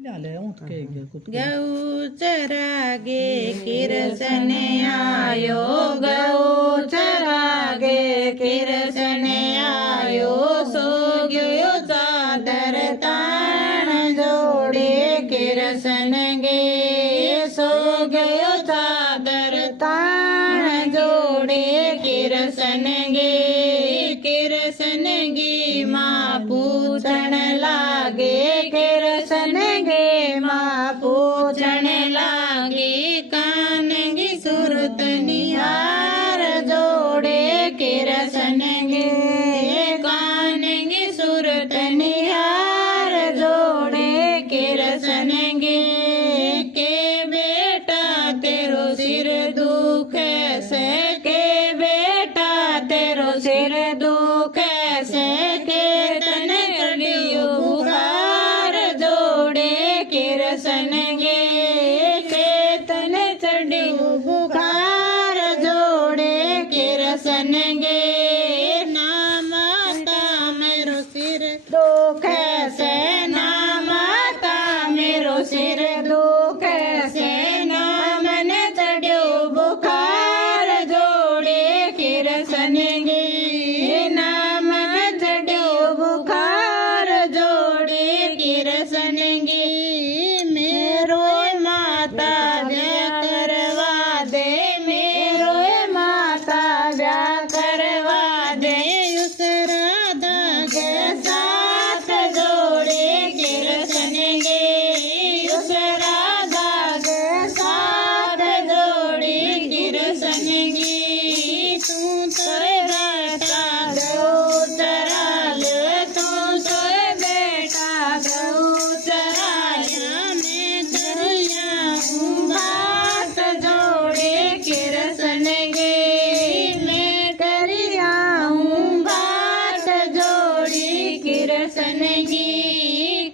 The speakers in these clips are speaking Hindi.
गऊ चरागे किरसन आयो, गऊ चरागे किरसन आयो, सो गयो चादर ताण जोड़े किरसन गे, सो गयो चादर ताण जोड़े किरसन गे, किरसन गी माँ पूछण लागे, किरसन गे माँ पूछण लागे, कान गी सुरत निहार जोड़े किरसन गे, कान गी सुरत निहार जोड़े किरसन गे, के बेटा तेरो सिर दुखे से, के बेटा तेरो सिर दुखे से, के तन कड़ियो बुखार जोड़े किरसन गे, के तन चढ़ियो बुखार जोड़े किरसन गे, ना माता मेरो सिर दुखे से, ना माता मेरो सिर दुखे से, ना मन चढ़ियो बुखार जोड़े किरसन गे, ना मन चढ़ियो बुखार जोड़े किरसन गे, मेरो माता ब्याह करवा दे, मेरो माता ब्याह करवा दे, उस राधा के साथ जोड़े किरसन गे, उस राधा के साथ जोड़े किरसन गे, तू तो बेटा गऊ चराल, तू तो बेटा गऊ चराया, मैं चरिया हूँ बात जोड़े किरसन गे, मैं करिया हूँ बात जोड़ी किरसन गी,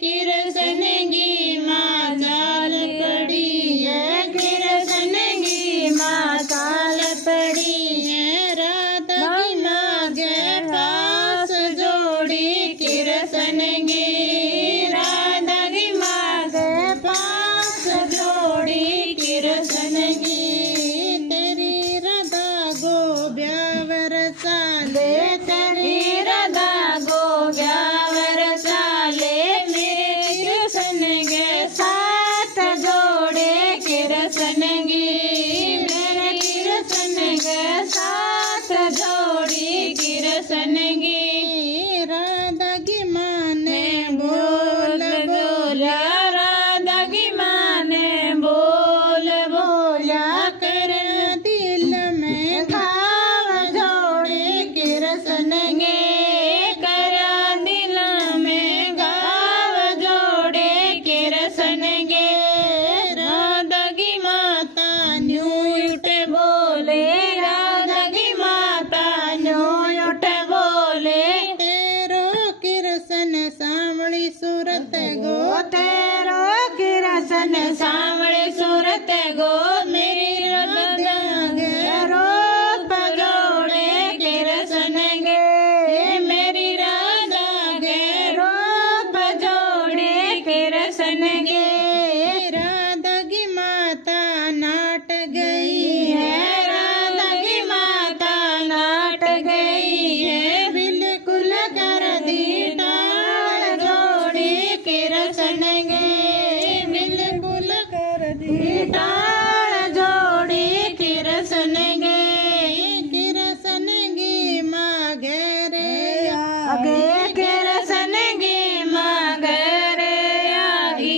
किरसन गी माँ जाल पड़ी है, किरसन गी माँ जाल पड़ी है, राधा की माँ के पास जोड़ी किरसन गी, राधा की माँ के पास जोड़ी किरसन गी, तेरी राधा गो ब्यावर साले, तेरी राधा गो ब्यावर साले, मेरे किरसन के साथ जोड़े किरसन गी, मेरे किरसन के साथ जोड़ी किरसन गी, राधा की माँ ने बोल बोला, राधा की माँ ने बोल बोला, कर दिल में घाव जोड़े किरसन गे, कर दिल में घाव जोड़े किरसन गे, राधा की माता न्यू उठे बोले, राधा की माता न्यू उठे बोले, तेरो किरसन सांवली सूरत गो, तेरो किरसन सांवली सूरत गो, मेरी राधा गे रूप जोड़े किरसन गे, मेरी राधा गे रूप जोड़े किरसन गे, राधा की माता नाट गई है, राधा की माता नाट गई है, बिल्कुल कर दी टाल जोड़ी किरसन गे, बिल्कुल कर दी टाल जोड़ी किरसन गे, किरसन गी माँ घेरे आगे, किरसन गी माँ घेरे आई,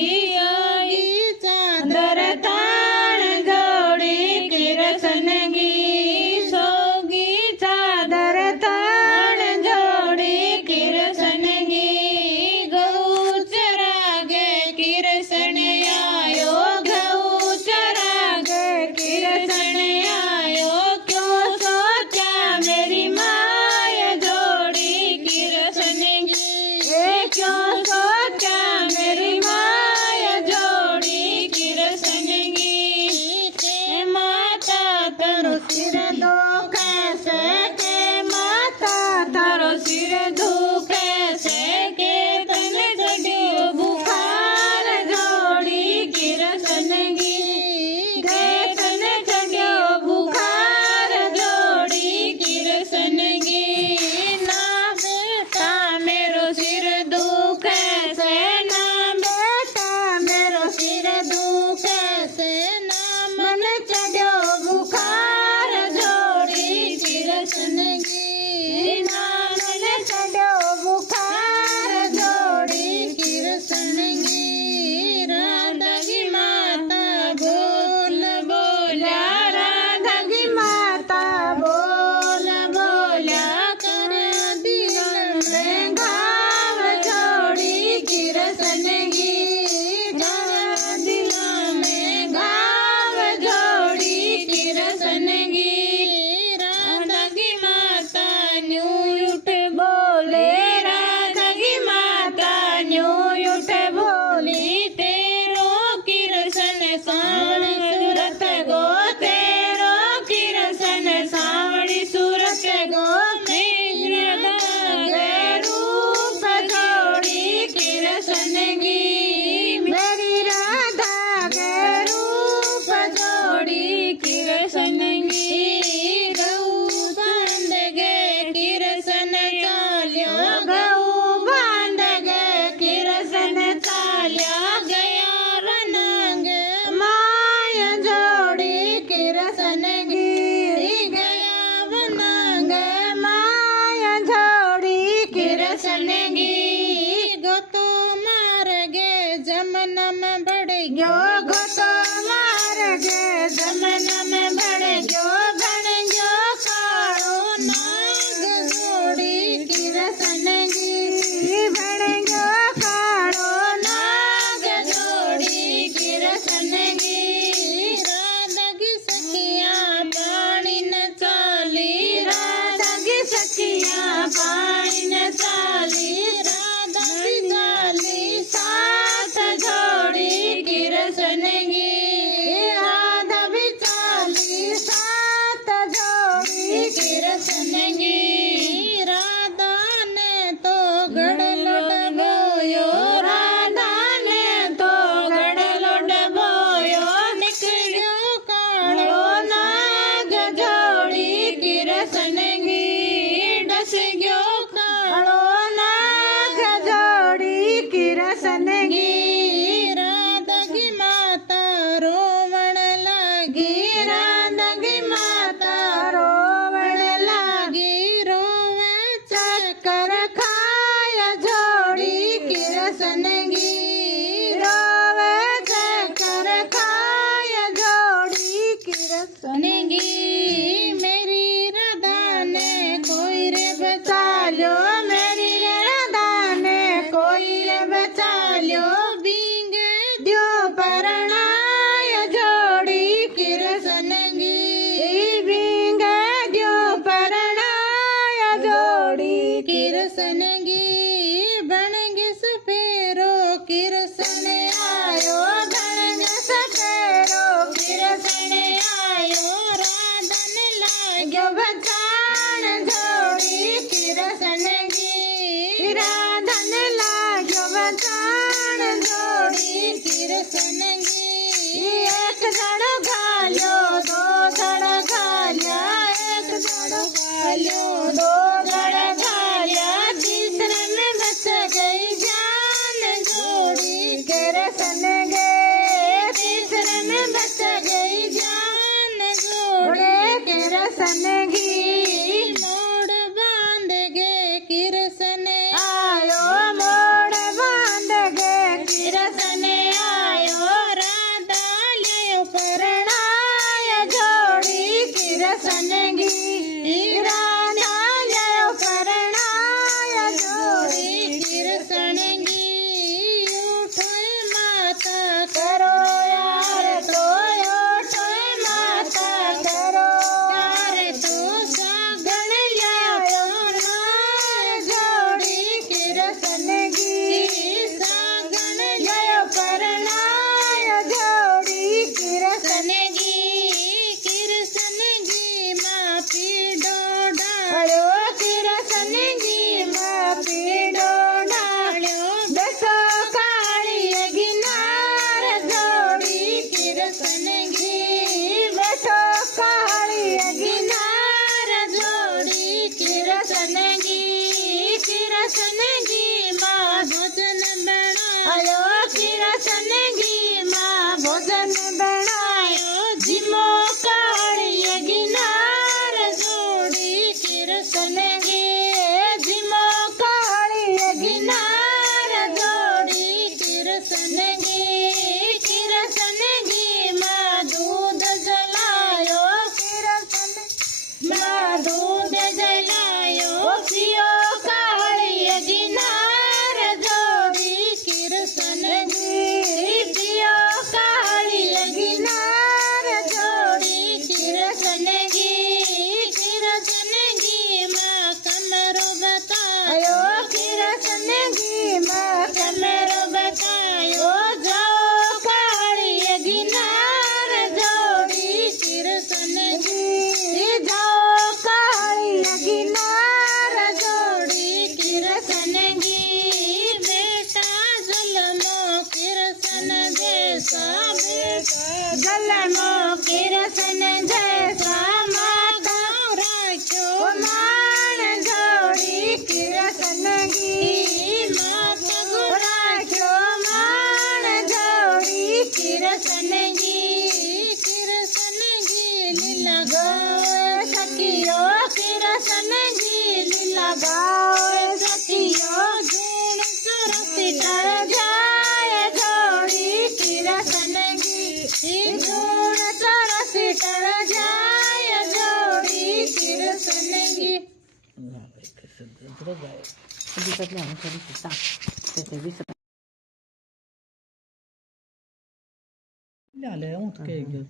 जमाना में बढ़ गयो गोतो मार गे जमाना में बढ़ गयो बन गयो कालो नाग जोड़ी किरसनगी बन गयो कालो नाग जोड़ी किरसनगी राधा की सखियां पानी न चाली राधा की सखियां पानी न चाली राधा की चाली साथ जोड़ी किरसनगी राधा भी चाली साथ जोड़ी किरसनगी राधा ने तो गड़लो डबोयो राधा ने तो गड़लो डबोयो निकलियो कालो नाग जोड़ी किरसनगी डस गयो कालो नाग जोड़ी किरसनगी राधा की माता रोवण लागी राधा की माता रोवण लागी रोवे चक्कर खाय जोड़ी किरसनगी रोवे चक्कर खाय जोड़ी किरसनगी मेरी राधा ने कोई रे बचा लो मेरी राधा ने कोई रे बचा लो बींगे द्यो परणाय जोड़ी किरसनगी बींगे द्यो परणाय जोड़ी किरसनगी बनगे सपेरो किरसन आयो बनगे सपेरो किरसन आयो राधन लाग्यो बचान जोड़ी किरसनगी राधन लाग्यो बचान जोड़ी किरसनगी एक जड़ो घालो दो जड़ घाल्या एक जड़ो घालो दो जड़ घाल्या तीसरे में बच गई जान जोड़ी किरसनगी तीसरे में बच गई जान जोड़ी किरसनगी मोड़ बांध गे किरसन आयो मोड़ बांध गे किरसन आयो राधा ले परणाय जोड़ी किरसनगी राधा ले परणाय जोड़ी किरसनगी उठो माता करो यार तो उठो माता करो यार तो सागण ल्यायो नार जोड़ी किरसनगी सागण ल्यायो परणाय जोड़ी किरसनगी किरसनगी माँ पीड़ो डालो किरसनगी माँ पीड़ो डालो दसो काली गिनार जोड़ी किरसनगी बसो काली गिनार जोड़ी किरसनगी किरसनगी माँ भोजन बनायो किरसनगी माँ भोजन बनायो जिमो काली गिनार जोड़ी किरसनगी जिमो काली गिनार जोड़ी किरसनगी किरसनगी माँ दूध जलायो किरसन माँ दूध जलायो पियो काली गिनार जोड़ी किरसनगी पियो काली गिनार जोड़ी किरसनगी किरसनगी माँ कमरो बतायो किरसनगी माँ कमरो बतायो जाओ अभी तक नहीं हमें थोड़ी सी साफ जैसे भी सब